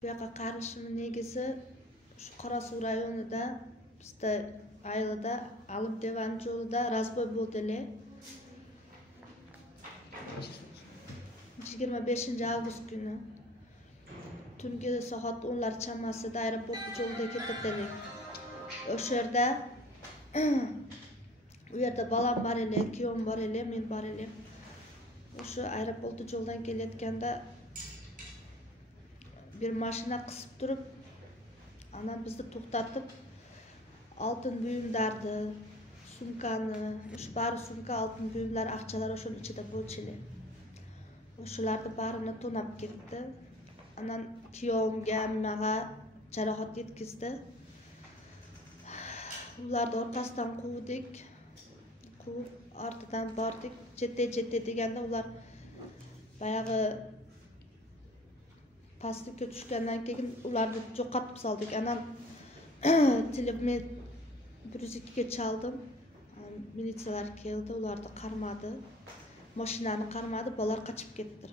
Bu yoqqa qarishimning negizi shu Qorasuv rayonida bizda Aylida Alim Devan yo'lida razbo'y bo'ldi. 25-avgust kuni tungi soat 10lar chamasida aeroport yo'lida ketdik. O'sha yerda balam bor edi, kuyovim bor edi, men bor edim. O'sha aeroport yo'ldan kelayotganda bir mashina qisib turib, ana bizni to'xtatib, oltin buyumlarni, sumkani, o'sha bari sumka, oltin buyumlar, aqchalar o'shaning ichida bo'lchilar. O'shalarni barini to'nab ketdi. Anan kuyovimga, menga jarohat yetkazdi. Ularni orqasidan quvdik. Quvib ortidan bordik. Jetdi deganda ular bayog'i pastlikka tushgandan keyin ularni yo'qotib soldik. Anan telefon 102 ga chaldim. Militsiyalar keldi, ularni qarmadi. Mashinani qarmadi, bolalar qochib ketdi.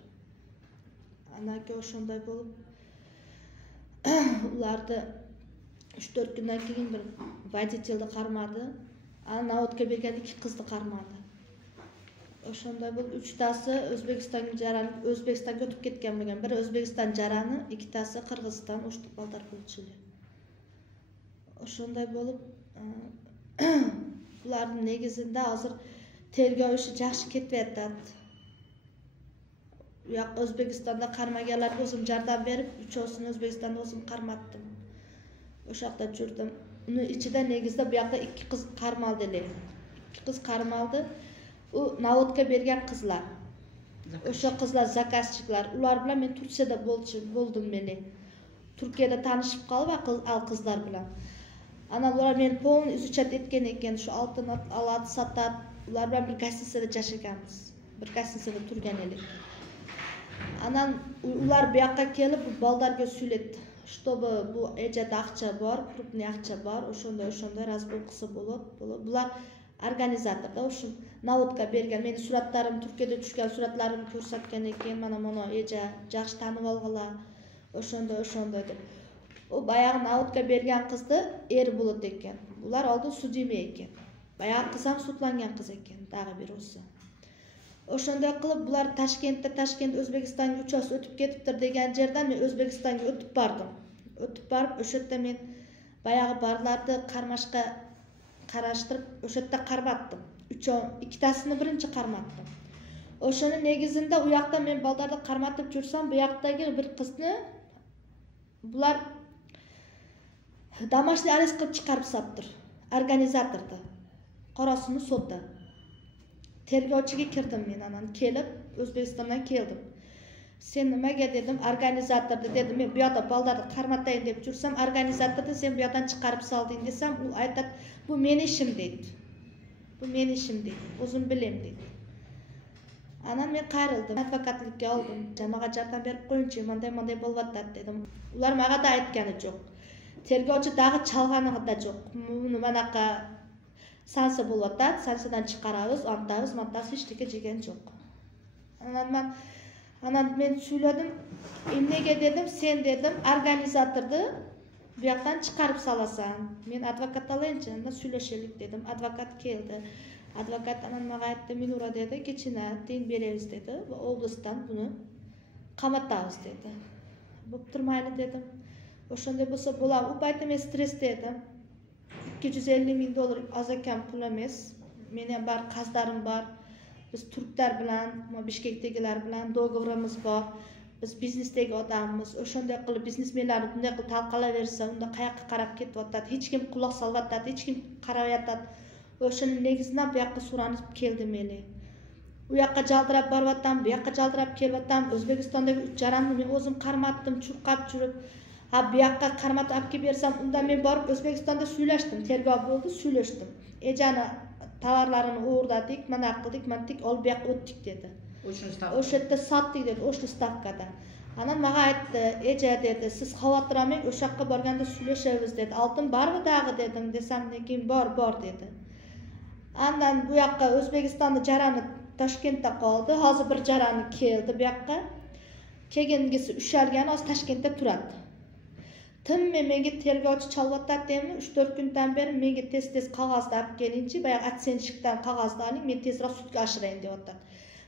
Anaka o'shunday bo'lib ularni 3-4 kundan keyin bir voditelni qarmadi. Navodga bergan 2 qizni qarmadi. O'shunday bo'lib 3tasi O'zbekistonga o'tib ketgan bo'lgan. Biri O'zbekiston jarani, 2tasi Qirg'iziston o'shtiqoldar bo'lchilar. O'shunday bo'lib ularning negizida hozir tergov ishi yaxshi ketyapti. U yoq O'zbekistonda qarmaganlarga o'zim yordam berib, 3ovsini O'zbekistonda o'zim qarmatdim. O'sha yoqda yurdim. Uni ichida negizda bu yoqda 2 qiz qarmaldilar. 2 qiz qarmaldi. U navodga bergan qizlar. O'sha qizlar zakazchilar. Ular bilan men Turkiyada bo'ldim meni. Turkiyada tanishib qolib qizlar bilan. Ana ular men polni izuchat etgan ekan, shu oltin oladi, sotadi. Ular bilan bir gastitsada yashaganmiz. Bir gastitsada turgan edik. Anan ular bu yoqqa kelib baldarga söyletdi. Чтобы bu ejada aqcha bor, krupniy aqcha bor, o'shanda razbo'y qilsa bo'ladi. Bular organizatorda o'sha navodga bergan. Meni suratlarim Turkiyada tushgan suratlarimni ko'rsatgan ekan, mana eja yaxshi tanib olganlar. O'shanda deb. U bayog'i navodga bergan qizni er bo'ladi ekan. Ular oldin sudima ekan. Bayog'i qiz ham sudlangan qiz ekan, tag'i bir o'zi. O'shanda qilib bular Toshkent O'zbekistonga 3 oy o'tib ketibdir degan yerdan men O'zbekistonga o'tib bordim. O'tib borib, o'sha yerda men bayog'i barlarni qarmashqa qarashtirib, o'sha yerda qarmatdim. 2tasini birinchi qarmatdim. O'shaning negizida u yoqda men baldarni qarmatib jursam, bu yoqdagi bir qizni bular domashniy arest qilib chiqarib saptir. Organizatorda. Qorasini sotdi. Tergovchiga kirdim men anan kelib, O'zbekistondan keldim. Sen nimaga dedim, organizatorda dedim, men bu yoqda baldarni qarmatayin deb jursam, organizatorda sen bu yoqdan chiqarib solding desam, u aytadi, bu meni ishim deydi. Bu meni ishim deydi. O'zim bilem deydi. Anan men qayrildim, advokatlikka oldim. Jamoaga yordam berib qo'yingchi, menday bo'lyapti dedim. Ular menga da aytgani yo'q. Tergovchi dag'i chalg'anida yo'q. Buni manaqa sansa bo'lyapti, sansadan chiqaramiz, antamiz, hech nega degan yo'q. Anan men so'yladim, nega dedim, sen dedim, organizatorni bu yoqdan chiqarib solasan. Men advokat olayinchi, unda so'ylashaylik dedim. Advokat keldi. Advokat anan menga aytdi, Minura dedi, kechina teng beramiz dedi va oblastdan buni qamatamiz dedi. Bo'p turmaydi dedim. O'shanda bo'lsa bo'ladi. U paytda men stressda edim. $250,000 oz ekan pul emas. Men ham bar qazlarim bor. Biz turklar bilan, Bishkekdagilar bilan do'g'rimiz bor. Biz biznesdagi odammiz. O'shanday qilib biznesmenlarni bunday qilib talqalaversa, unda qayoqqa qarab ketyapti? Hech kim quloq solyapti, hech kim qarayapti. O'shaning negizidan bu yoqqa so'ranib keldim meni. U yoqqa jaldirab boryaptam, bu yoqqa jaldirab kelyaptam. O'zbekistondagi 3 jarani men o'zim qarmatdim, churqab jurib. Bu yoqqa qarmatib olib kelib bersam, unda men borib O'zbekistonda suylashdim. Tergov bo'ldi, suylashdim. Ejani tovarlarini o'g'irladik, mana qildik, mantik olib bu yoqqa o'tdik dedi. O'sha yerda sotdik dedi, o'sha stavkada. Ana menga aytdi, eja dedi, siz xavotir olmang, o'sha yoqqa borganda suylashamiz dedi. Oltin bormi dag'i dedim, desam lekin bor dedi. Andan bu yoqqa O'zbekistonda jarani Toshkentda qoldi. Hozir bir jarani keldi bu yoqqa. Kelingisi ushalgan, hozir Toshkentda turadi. Tüm menga tergovchi chalvattat deymi, 3-4 kundan beri menga tez qog'ozni olib kelingchi, bayaq atsenchikdan qog'ozni oling, men tezroq sudga oshirayin deyapti.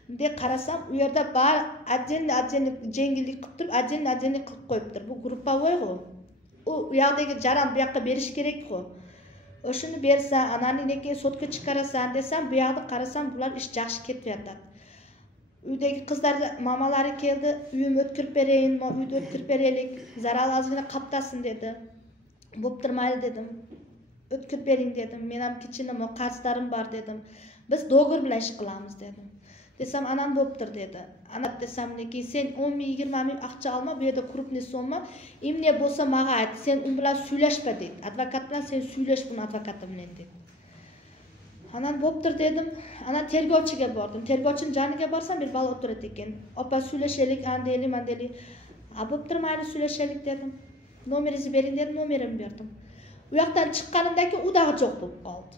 Bunday qarasam, u yerda bar отдельно jengillik qilib turib, отдельно qilib qo'yibdir. Bu gruppovoy-ku. U yoqdagi jaran bu yoqqa berish kerak-ku. O'shuni bersa, anani lekin sudga chiqarasan desam, bu yoqda qarasam, bular ish yaxshi ketyapti. Uydagi qizlar mamalari keldi, uyim o'tkirib berayin, uyda o'tkirib beraylik, zarar ozgina qaptasin dedi. Bo'ptir mayli dedim. O'tkirib bering dedim. Men ham kichinim, qarzlarim bor dedim. Biz do'g'ir bilan ish qilamiz dedim. Desam, anam bo'ptir dedi. Ana desam, lekin sen 10 ming 20 ming aqcha olma, bu yerda krupniy summa, imne bo'lsa menga ayt, sen u bilan suylashpa dedi. Advokat bilan sen suylash buni advokati bilan dedi. Anan bo'ptir dedim. Ana tergovchiga bordim. Tergovchining joniga borsam bir bola o'tiradi ekan. Opa suylashaylik, andaylik, mandaylik. Bo'ptir, mayli suylashaylik dedim. Nomeringizni bering dedim, nomerimni berdim. U yoqdan chiqqanimdagi u dağı yo'q bo'lib qoldi.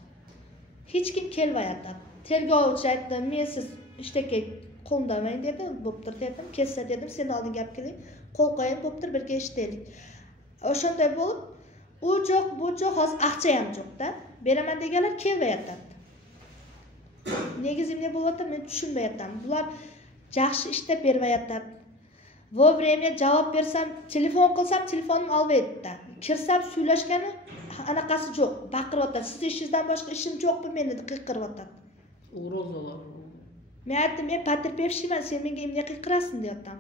Hech kim kelmayapti. Tergovchi aytdi, men siz ishtaki qo'ndamang dedi. Bo'ptir dedim. Kelsa dedim, sen oldin gap keling. Qo'l qo'yib bo'ptir, birga ishlaylik. O'shanday bo'lib, u yo'q, bu yo'q, hozir aqcha ham yo'q-da. Beraman deganlar kelmayapti. Negizimda bo'lyapti, men tushunmayapman. Bular yaxshi ishlab bermayapti. Vovремя javob bersam, telefon qilsam, telefonim olmayapti. Kirsam suylashgani anaqasi yo'q. Baqiryapti. Siz ishingizdan boshqa ishim yo'qmi meni deb qiqirayapti. Ugrozalar. Men aytdim, men потерпевшийman, sen menga imne qiqirasin deyapman.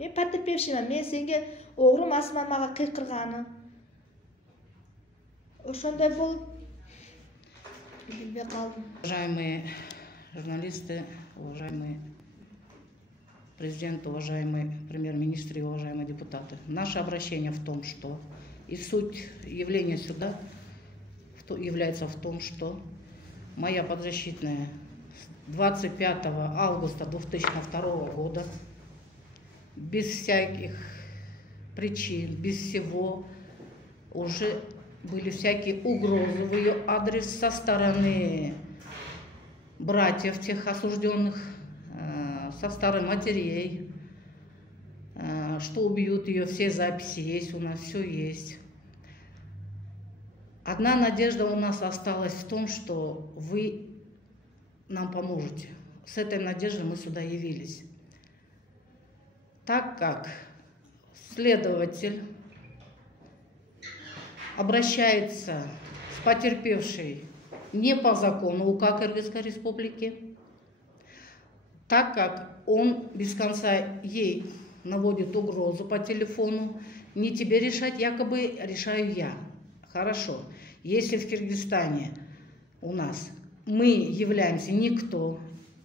Men потерпевшийman, men senga o'g'ri emasman, menga qiqirgani. O'shanday bo'lib Уважаемые журналисты, уважаемые президент, уважаемые премьер-министры и уважаемые депутаты. Наше обращение в том, что и суть явления суда является в том, что моя подзащитная 25 августа 2002 года без всяких причин, без всего уже были всякие угрозы в ее адрес со стороны братьев тех осужденных, со стороны матерей, что убьют ее, все записи есть, у нас все есть. Одна надежда у нас осталась в том, что вы нам поможете. С этой надеждой мы сюда явились. Так как следователь обращается с потерпевшей не по закону УК Кыргызской Республики, так как он без конца ей наводит угрозу по телефону, не тебе решать, якобы решаю я. Хорошо, если в Киргизстане у нас мы являемся никто,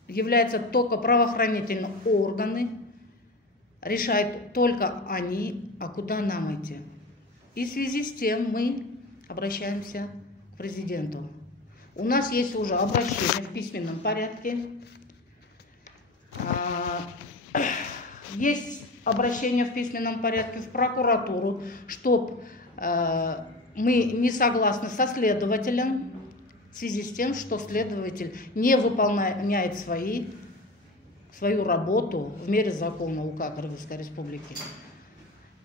являются только правоохранительные органы, решают только они, а куда нам идти? И в связи с тем мы обращаемся к президенту. У нас есть уже обращение в письменном порядке. Есть обращение в письменном порядке в прокуратуру, чтобы мы не согласны со следователем в связи с тем, что следователь не выполняет свою работу в мере закона УК Кыргызской Республики.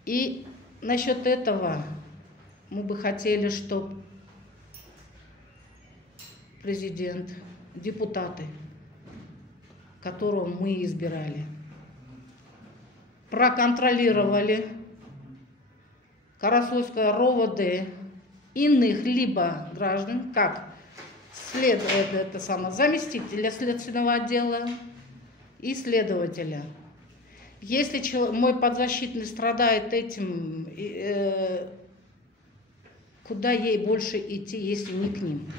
И насчет этого мы бы хотели, чтобы президент, депутаты, которого мы избирали, проконтролировали Карасойское РОВД иных либо граждан, как заместителя следственного отдела и следователя. Если мой подзащитный страдает этим, куда ей больше идти, если не к ним?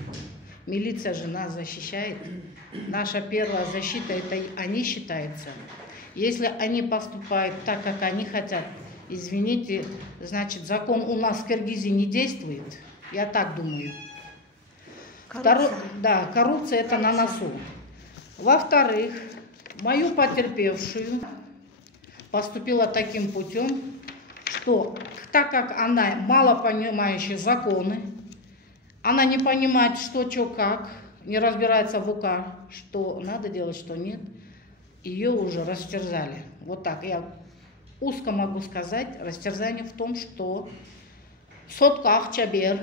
Милиция же нас защищает. Наша первая защита, это они считаются. Если они поступают так, как они хотят, извините, значит, закон у нас в Киргизии не действует. Я так думаю. Да, коррупция это на носу. Во-вторых, мою потерпевшую поступила таким путем, что так как она мало понимающая законы, она не понимает, что, как, не разбирается в УК, что надо делать, что нет, ее уже растерзали. Вот так. Я узко могу сказать, растерзание в том, что сотқа ақша бер,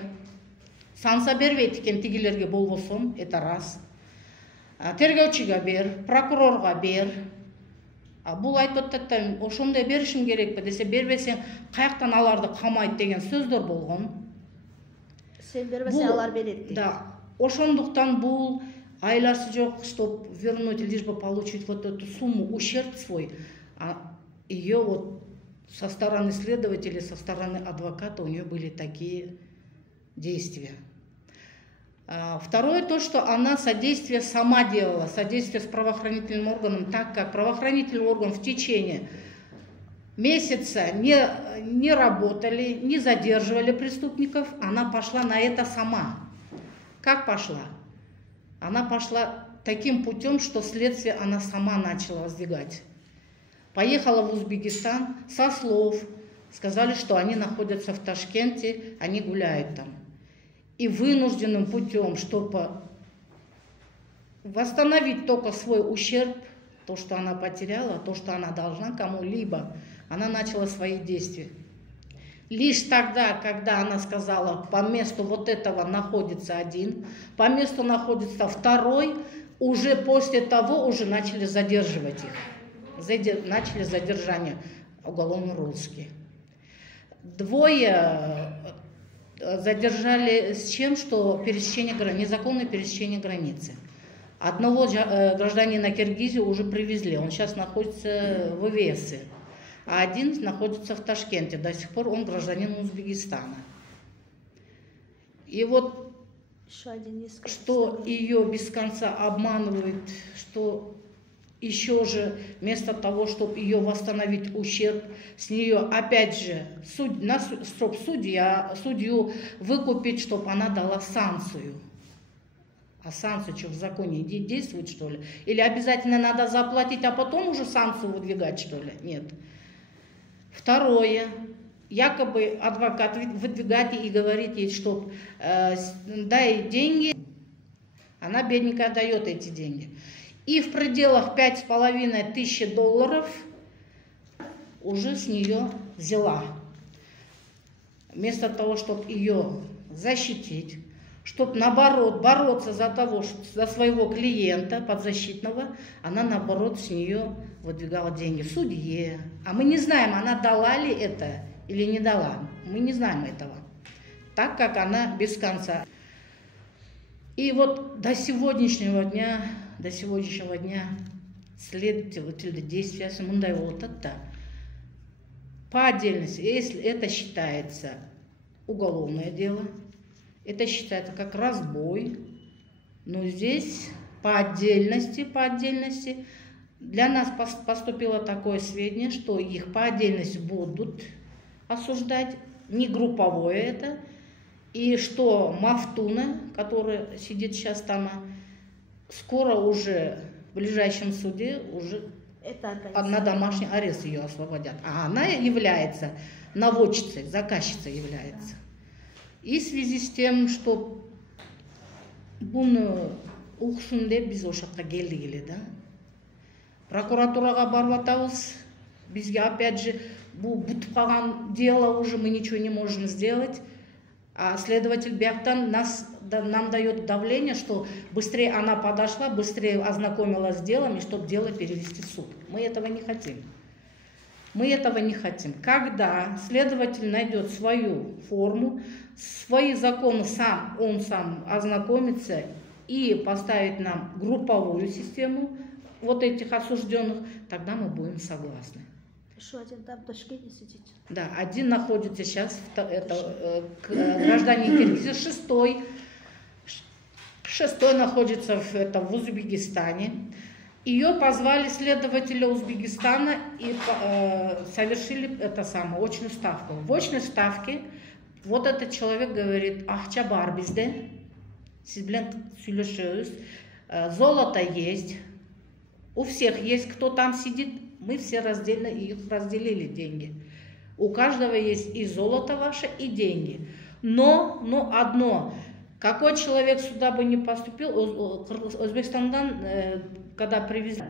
санса бербейді екен тигилерге болбосун, это раз. Тергеучиге бер, прокурорға бер. Бұл айтып атты, ошондай беришим керек бе десе, бербесең қаяқтан аларды қамайды деген сөздер болған. Сен бербесең алар берет. Да, ошондуктан бұл айласы жоқ, чтоб вернуть, лишь бы получить вот эту сумму, ущерб свой, ее вот со стороны следователя, со стороны адвоката у нее были такие действия. Второе, то, что она содействие сама делала, содействие с правоохранительным органом, так как правоохранительный орган в течение месяца не работали, не задерживали преступников, она пошла на это сама. Как пошла? Она пошла таким путем, что следствие она сама начала воздвигать. Поехала в Узбекистан, со слов сказали, что они находятся в Ташкенте, они гуляют там. И вынужденным путем, чтобы восстановить только свой ущерб, то, что она потеряла, то, что она должна кому-либо, она начала свои действия. Лишь тогда, когда она сказала, по месту вот этого находится один, по месту находится второй, уже после того уже начали задерживать их. Начали задержание уголовно-розыски. Двое задержали с чем, что незаконное пересечение границы. Одного гражданина Киргизии уже привезли, он сейчас находится в ВВС, а один находится в Ташкенте, до сих пор он гражданин Узбекистана. И вот, что ее без конца обманывает, что еще же вместо того, чтобы ее восстановить ущерб, с нее опять же судью выкупить, чтобы она дала санкцию. А санкция что, в законе действует, что ли? Или обязательно надо заплатить, а потом уже санкцию выдвигать, что ли? Нет. Второе. Якобы адвокат выдвигает и говорит ей, что дай деньги. Она бедненькая дает эти деньги. И в пределах $5500 уже с нее взяла. Вместо того, чтобы ее защитить, чтобы наоборот бороться за своего клиента подзащитного, она наоборот с нее выдвигала деньги судье. А мы не знаем, она дала ли это или не дала. Мы не знаем этого, так как она без конца. И вот до сегодняшнего дня следователь действия мындай болот атта. По отдельности, если это считается уголовное дело, это считается как разбой, но здесь по отдельности для нас поступило такое сведения, что их по отдельности будут осуждать, не групповое это, и что Мафтуна, который сидит сейчас там, скоро уже в ближайшем суде уже на домашний арест ее освободят. А она является наводчицей, заказчицей является. И в связи с тем, что буну уксун деп биз ошакка келдик эле да. Прокуратурага барып атабыз. Бизге опять же бутуп калган дело, уже мы ничего не можем сделать. А следователь Бяктан нам дает давление, что быстрее она подошла, быстрее ознакомилась с делом, и чтобы дело перевести в суд. Мы этого не хотим. Мы этого не хотим. Когда следователь найдет свою форму, свои законы он сам ознакомится и поставит нам групповую систему вот этих осужденных, тогда мы будем согласны. Еще один там в Ташкенте сидит. Да, один находится сейчас, гражданин Киргизии, шестой находится в Узбекистане. Ее позвали следователя Узбекистана и совершили очную ставку. В очной ставке вот этот человек говорит: «Ахча бар bizde, siz bilen сүйлөшөбүз, золото есть, у всех есть, кто там сидит, мы все раздельно их разделили деньги. У каждого есть и золото ваше, и деньги. Но одно, какой человек сюда бы не поступил, Узбекистандан, когда привезли,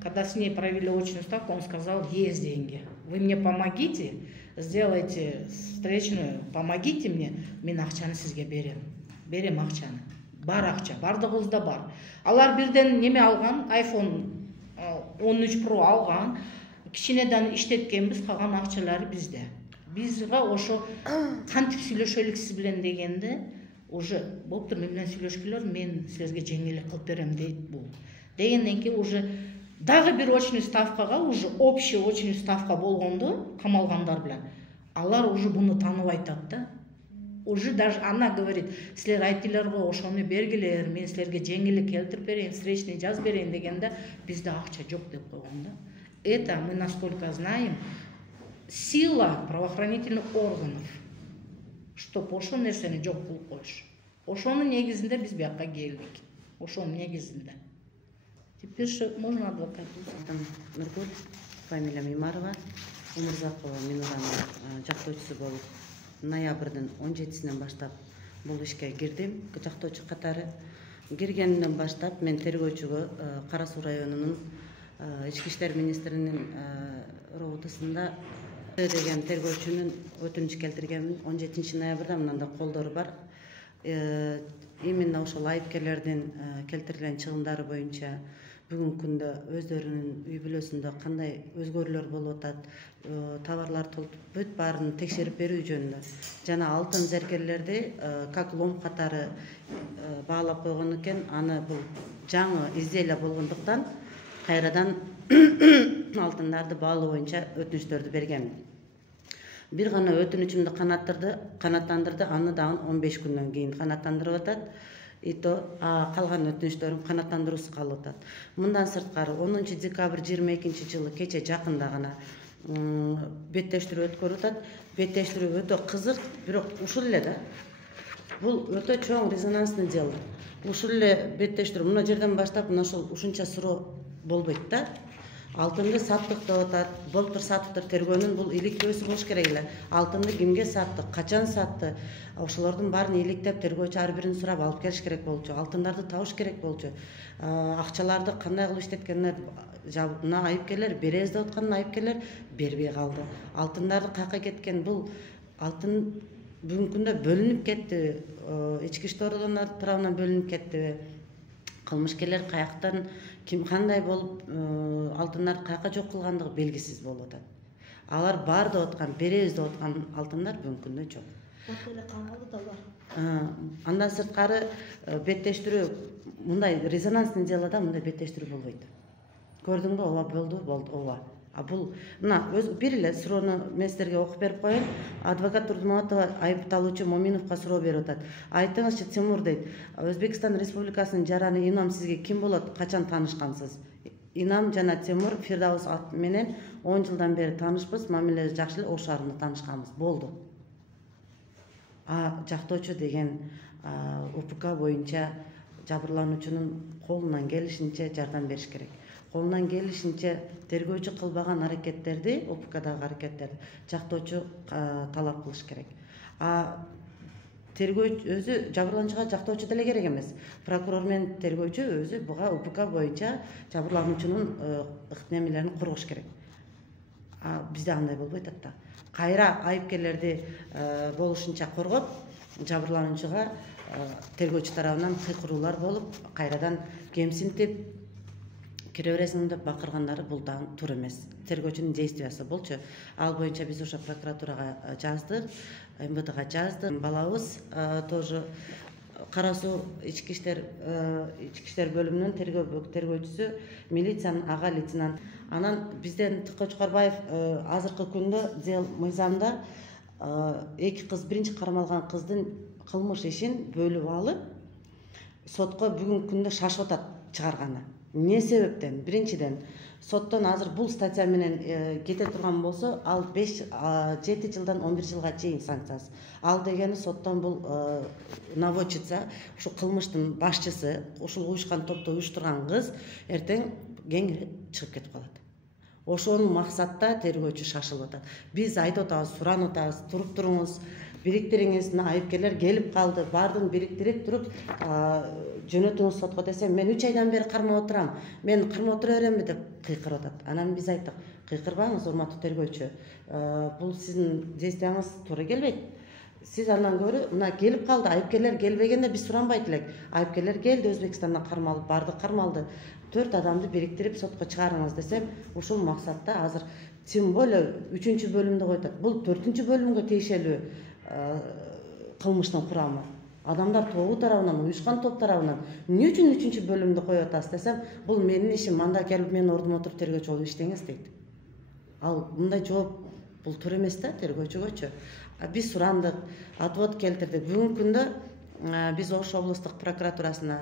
когда с ней провели очную ставку, он сказал: есть деньги, вы мне помогите, сделайте встречную, помогите мне, мен ақшаны сізге берем ақшаны. Бар ақша, бардығызда бар. Алар бірден неме алған, iPhone 13 Pro алған, кішкенеден іштеткенбіз, қалған ақшалары бізде. Бізға ошо қантип сүйлөшөлүк сиз билен дегенде, уже болуптур, мен менен сүйлөшкүлөр, мен силерге жеңилдик кылып берем дейт бул. Дегенден кийин уже дагы бир очный ставкага, уже общий очный ставка болгондо камалгандар билен, алар уже буну таанып айтат да. Уже даже она говорит, силер айттылар го, ошону бергилер, мен силерге жеңилдик келтирип берейин, встречный жазып берейин дегенде, бизде акча жок деп койгон да. Это мы, насколько знаем, сила правоохранительных органов, чтоб ошо нерсени жок кылып коюш. Ошонун негизинде биз бияка келдик. Ошонун негизинде. Теперь что можно адвокат? Нургул, фамилия Имарова, Умурзакова Минуранын жактоочусу болуп, ноябрдын 17-синен баштап бул ишке кирдим. Жактоочу катары киргенден баштап мен тергөөчүгө Кара Суу районунун ички иштер министринин роботусунда деген тергөөчүнүн өтүнүч келтиргенмин. 17 ноябрда мындай колдору бар. Именно ошол айыпкерлердин келтирилген чыгымдары боюнча бүгүнкү күндө өздөрүнүн үй бүлөсүндө кандай өзгөрүүлөр болуп атат, товарлар бүт баарын текшерип берүү жөнүндө жана алтын зергерлерди как лом катары баалап койгон экен. Аны бул жаңы изделие болгондуктан кайрадан алтындарды баалоо боюнча өтүнүчтөрдү бергенмин. Бир гана өтүнүчүмдү канаттандырды, аны дагы 15 күндөн кийин канаттандырып атат. И то калган өтүнүчтөрүн канаттандыруусу калып атат. Мындан сырткары 10 декабрь 22 жылы кече жакында гана беттештирүү өткөрүп атат. Беттештирүү өтө кызык, бирок ушул эле да. Бул өтө чоң резонансный дело. Ушул эле беттештирүү мына жерден баштап ушунча суроо болбойт да. Алтынды саттык деп атат. Былтыр саттыктыр тергөөнүн бул иликтөөсү болуш керек эле. Алтынды кимге сатты, качан сатты? Ошолордун баарын иликтеп тергөөчү ар бирин сурап алып келиш керек болчу. Алтындарды табыш керек болчу. Акчаларды кандай кылып иштеткенин мына айыпкерлер беребиз деп аткан айыпкерлер бербей калды. Алтындарды каяка кеткен? Бул алтын бүгүнкү күндө бөлүнүп кетти. Ички иштер органдары тарабынан бөлүнүп кетти. Кылмышкерлер каяктан ким кандай болуп алтындар каяка жок кылгандыгы белгисиз болуп атат. Алар бар деп аткан, беребиз деп аткан алтындар бүгүнкү күндө жок. Ошол калмады да бар. Андан сырткары беттештирүү мындай резонансный делода мындай беттештирүү болбойт. Көрдүңбү? Ооба болду, ооба. Бул мына бир эле суроону мен силерге окуп берип коеюн. Адвокат Турдуматова айыпталуучу Моминовго суроо берип атат. Айтыңызчы, Тимур дейт, Өзбекстан Республикасынын жараны имам сизге ким болот, качан таанышкансыз? Инам жана Тимур Фирдаус менен 10 жылдан бери таанышпыз, мамилеси жакшы эле, Ош шаарында таанышканбыз. Болду. Жактоочу деген УПК боюнча жабырлануучунун колунан келишинче жардам бериш керек. Колунан келишинче тергөөчү кылбаган аракеттерди, УПКдагы аракеттерди жактоочу талап кылыш керек. Тергөөчү өзү жабырлануучуга жактоочу деле керек эмес. Прокурор менен тергөөчү өзү буга УПК боюнча жабырлануучунун немелерин коргош керек. Бизде андай болбойт атта. Кайра айыпкерлерди болушунча коргоп, жабырлануучуга тергөөчү тарабынан кыйкыруулар болуп, кайрадан кемсинтип кире бересиң деп бакыргандары бул да туура эмес. Тергөөчүнүн действиясы болчу. Ал боюнча биз уже прокуратурага жаздык, МВДга жаздык. Балабыз тоже Кара Суу ички иштер бөлүмүнүн тергөөчүсү, милициянын ага лейтенант. Анан бизден Тыкка Чукарбаев азыркы күндө дел мыйзамда эки кыз, биринчи кармалган кыздын кылмыш ишин бөлүп алып, сотко бүгүнкү күндө шашып атат чыгарганы. Не себептен? Биринчиден, соттон азыр бул статья менен кете турган болсо, ал 7 жылдан 11 жылга чейин санкциясы. Ал дегени соттон бул наводчица, ушу кылмыштын башчысы, ушул уюшкан топту уюштурган кыз эртең кеңири чыгып кетип калат. Ошонун максатта тергөөчү шашылып атат. Биз айтып атабыз, суранып атабыз, туруп туруңуз, бириктириңиз, айыпкерлер келип калды, бардын бириктирип туруп жөнөтүңүз сотко десе, мен 3 айдан бери кармап отурам, мен кармап отура беремби деп кыйкырып атат. Анан биз айттык, Кыйкырбаңыз, урматтуу тергөөчү. Бул сиздин действияңыз туура келбейт. Сиз андан көрө мына келип калды, айыпкерлер келбегенде биз суранбайт элек. Айыпкерлер келди, Өзбекстандан кармалып барды, кармалды. 4 адамды бириктирип сотко чыгарыңыз десем, ушул максатта азыр тем более 3 бөлүмдө койтат. Бул 4 бөлүмгө тиешелүү кылмыштын курамы. Адамдар тобу тарабынан, уюшкан топ тарабынан эмне үчүн 3 бөлүмдө коюп атасыз десем, бул менин ишим, мында келип менин ордума отуруп тергөөчү болуп иштеңиз дейт. Ал мындай жооп бул туура эмес да тергөөчүгөчү. Биз сурандык, отвод келтирдик. Бүгүнкү күндө биз Ош облустук прокуратурасына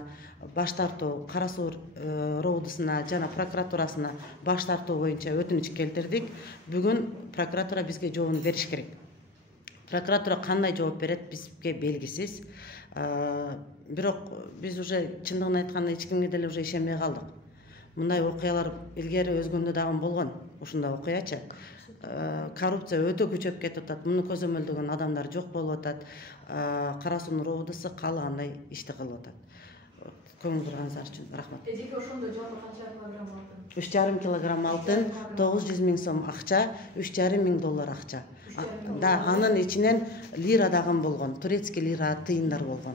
баш тартуу, Кара Суу роудусуна жана прокуратурасына баш тартуу боюнча өтүнүч келтирдик. Бүгүн прокуратура бизге жообун бериш керек. Прокуратура кандай жооп берет бизге белгисиз. Бирок биз уже чындыгын айтканда эч кимге деле уже ишенбей калдык. Мындай окуялар илгери өзгөндө дагы болгон. Ушундай окуячы. Коррупция өтө күчөп кетип атат. Муну көзөмөлдөгөн адамдар жок болуп атат. Кара Суунун роудусу каалагандай ишти кылып атат. Көңүл бурганыңыздар үчүн рахмат. Эжеке ошондо жалпы канча килограмм алтын? 3,5 килограмм алтын, 900 000 сом акча, 3,5 мың доллар акча. Да, анын ичинен лира дагы болгон, турецкий лира тыйындар болгон.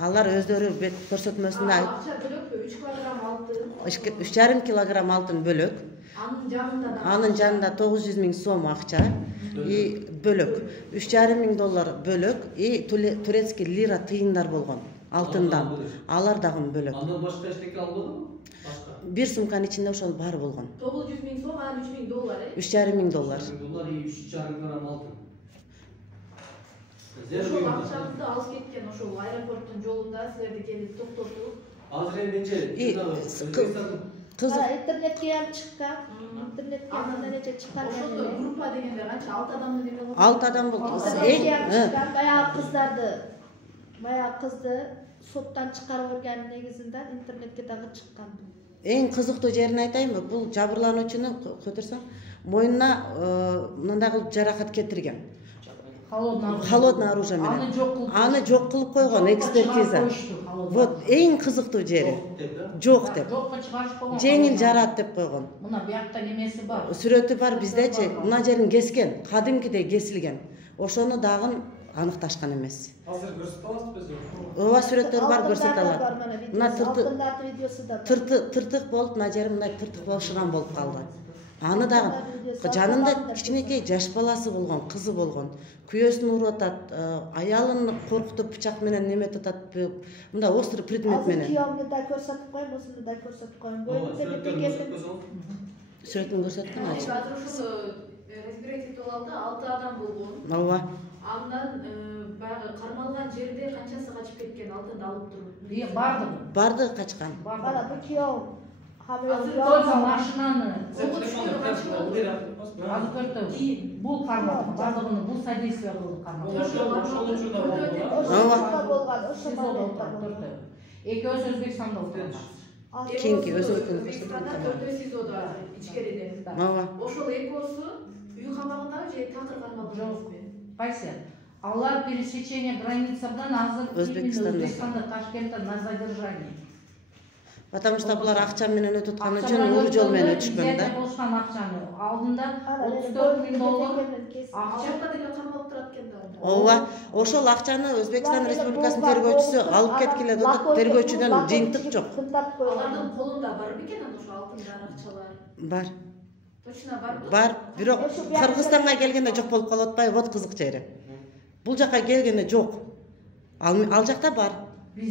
Алар өздөрү бет көрсөтмөсүндө Акча бөлөкпү? 3 килограмм алтын. 3,5 килограмм алтын бөлөк. Анын жанында 900 000 сом акча и бөлөк. 3,5 мың доллар бөлөк и турецкий лира тыйындар болгон. Алтындан. Алар дагы бөлөк. Андан башка эчтеке албадыңбы? Бир сумканын ичинде ошол баары болгон. 900 000 сом, анан 3 000 доллар, 3,5 мың доллар. 3,5 килограмм алтын. Ошол акчаңызды алып кеткен ошол аэропорттун жолунда силерди келип токтотуп. Азыр эми интернетке ham чыккан. Интернетке андан нече чыккан. Ошондо группа дегенде канча? 6 адамды деме болду. 6 адам болду. Баягы кызды соттан чыгарып берген негизинде интернетке дагы чыккан. Эң кызыктуу жерин айтайынбы? Бул жабырлануучуну көтөрсөң, мойнуна мындай кылып жаракат кетирген. Холодное оружие менен. Аны жок кылып койгон экспертиза. Вот эң кызыктуу жери. Жок деп. Жокко чыгарып койгон. Жеңил жарат деп койгон. Мына буякта немеси бар. Сүрөтү бар биздечи. Мына жерин кескен, кадимкидей кесилген. Ошону дагы аныкташкан эмес. Азыр көрсөтө аласызбы? Ооба, сүрөттөр бар, көрсөтө алат. Мына Алтындардын видеосу да бар. тыртык болуп, мына жери мындай тыртык болушуган болуп калды. Аны дагы жанында кичинекей жаш баласы болгон, кызы болгон. Күйөөсүн уруп атат, аялын коркутуп бычак менен неметип атат, мындай острый предмет менен. Азыр күйөөмдү да көрсөтүп коюм, осуну да көрсөтүп коюм. Сүрөтүн көрсөткөн ачык. Азыр ушул разбирательство алды, 6 адам болгон. Ооба. Андан баягы кармалган жерде канчасы качып кеткен алтынды алып туруп? Барды качкан. Бала бу күйөөм. Только машинаны. Бул кармалган, бардыгын бул содействие кылып кармалган. Экөөсү Өзбекстанда отурган. Кийинки өзүнүн СИЗОдо ичкериде. Ооба. Ошол экөөсү үй камагындагы же такыр кармалган? Кайсы? Алар пересечение границадан азыр Өзбекстанда, Ташкентте на задержании. Потому что булар акча менен өтүп аткан үчүн уур жол менен өтүшкөн да. Болушкан акчаны алдында 34 000 доллар Акчага деле кармалып турат экен да. Ооба, ошол акчаны Өзбекстан Республикасынын тергөөчүсү алып кеткиле деп тергөөчүдөн жыйынтык жок. Алардын колунда бар бекен ошо алтындар, акчалар? Бар. Точно барбы? Бар, бирок Кыргызстанга келгенде жок болуп калып атпайбы? Вот кызык жери. Бул жака келгенде жок. Ал жакта бар.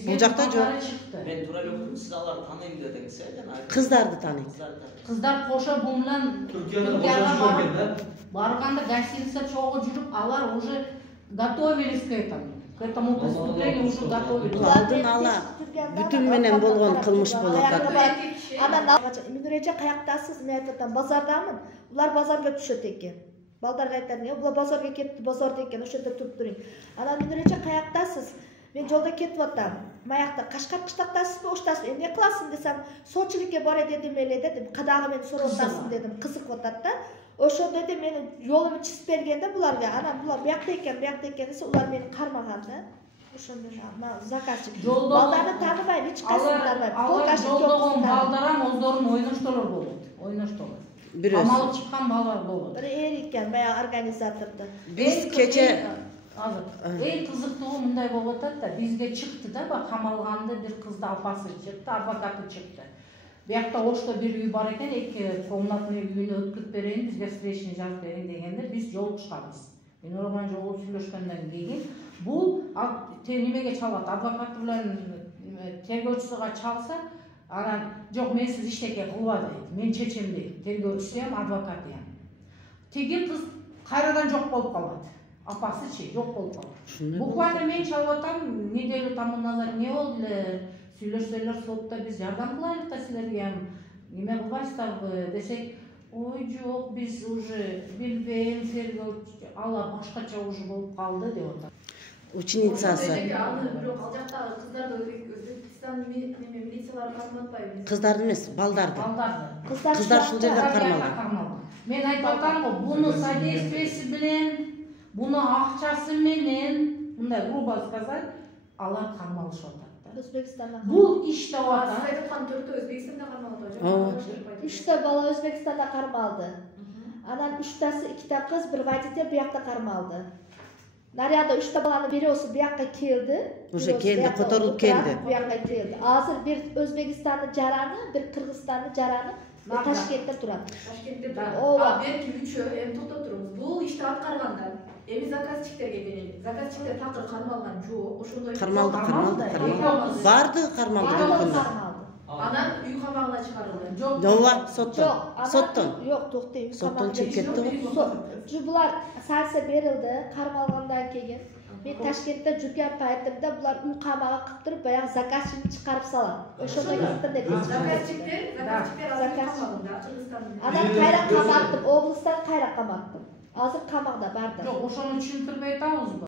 Бул жакта жок. Мен туура эле сиз аларды тааныйм дедиңиз, жана Кыздарды тааныйт. Кыздар кошо бул менен Түркияга барганда гостиница чогуу жүрүп, алар уже готовились к этому преступлению уже готовились. Алдын ала бүтүн менен болгон кылмыш болуп атат. Анан Мүнүреже каяктасыз? Мен айтып атам, базардамын. Булар базарга түшөт экен. Балдарга айтам, булар базарга кетти, базарда экен, ошондо туруп туруң. Анан Мүнүреже каяктасыз? Мен жолда кетип атам. Маякта Кашкар кыштактасызбы, оштасызбы? Эмне кыласың десем, соочиликке бар дедим эле дедим. Кадагы мени сурап атасың дедим. Кызык атат да. Ошондо да мени жолумду чизип бергенде буларга, анан булар буякта экен десе, улар мени кармаган да. Ошондо заказчик. Балдарды тааныбайм, эч кайсын тааныбайм. Алар жолдогон балдарам өздөрүнүн ойноштолор болот. Ойноштолор. бирөөсү. Камалып чыккан балдар болот. Bir eri ekan, bayağı organizatordu. Биз кече Эң кызыктуу мындай болуп атат да, бизге чыкты да, бак камалганды бир кызды апасы чыкты, адвокаты чыкты. Биякта Ошто бир үй бар экен, 2 комнатный үйүнө өткөрүп берейин, бизге встречный жазып берейин дегенде биз жолугушканбыз. Мен Орман жолугуп сүйлөшкөндөн кийин бул немеге чалат, адвокаты менен тергөөчүсүгө чалса, анан жок мен сиз иштеке кылба дейт. Мен чечем дейт. Тергөөчүсү ham, адвокаты ham. Теги кыз кайрадан жок болуп калат. Апасы жок болуп калат. Буквально мен чалып атам, неделю тому назад не болду эле, сүйлөшсөлөр сотто биз жардам кылайлык да силерге ham неме кылбайсыздарбы десек, ой жок, биз уже билбейм, тергөөчү ала башкача уже болуп калды деп атат. Ученицасы. Аны бирок ал жактагы кыздарды Өзбекстан милициялары карматпайбы? Кыздарды эмес, балдарды. Кыздар ушул жерде кармалган. Мен айтып атам го, буну содействиеси менен, буну акчасы менен, мындай грубо сказать, алар кармалышып атат да. Özbekistan'da. Бул иш деп атат. Сиз айткан 4 Өзбекстанда кармалат. 3 бала Özbekistan'da кармалды. Анан 3тасы 2 кыз, bir водитель биякта кармалды. Наряда 3 баланын бирөөсү биякка келди. Уже келди, которулуп келди. Биякка келди. Азыр bir Özbekistan'ın жараны, bir Kırgızstan'ın жараны Ташкентте турат. Ташкентте турат. Берки 3-өө, эми токтоп туруңуз. Бул ишти аткаргандар. Эми заказчиктерге келели. Заказчиктер такыр кармалган жок. Ошондой Кармалды. Барды кармалды. Анан үй камагына чыгарылды. Жок, соттон. Жок, токтой. Соттон чыгып кетти го. Булар санкция берилди, кармалгандан кийин. Мен Ташкентте жүргөн пайтымда булар үй камага кылып туруп, баягы заказчыны чыгарып салат. Ошондой кездерде заказчиктер камагында Кыргызстандын. Анан кайра каматтым, облустан кайра каматтым. Азыр камакта барды. Жок, ошону түшүндүрбөй атабызбы?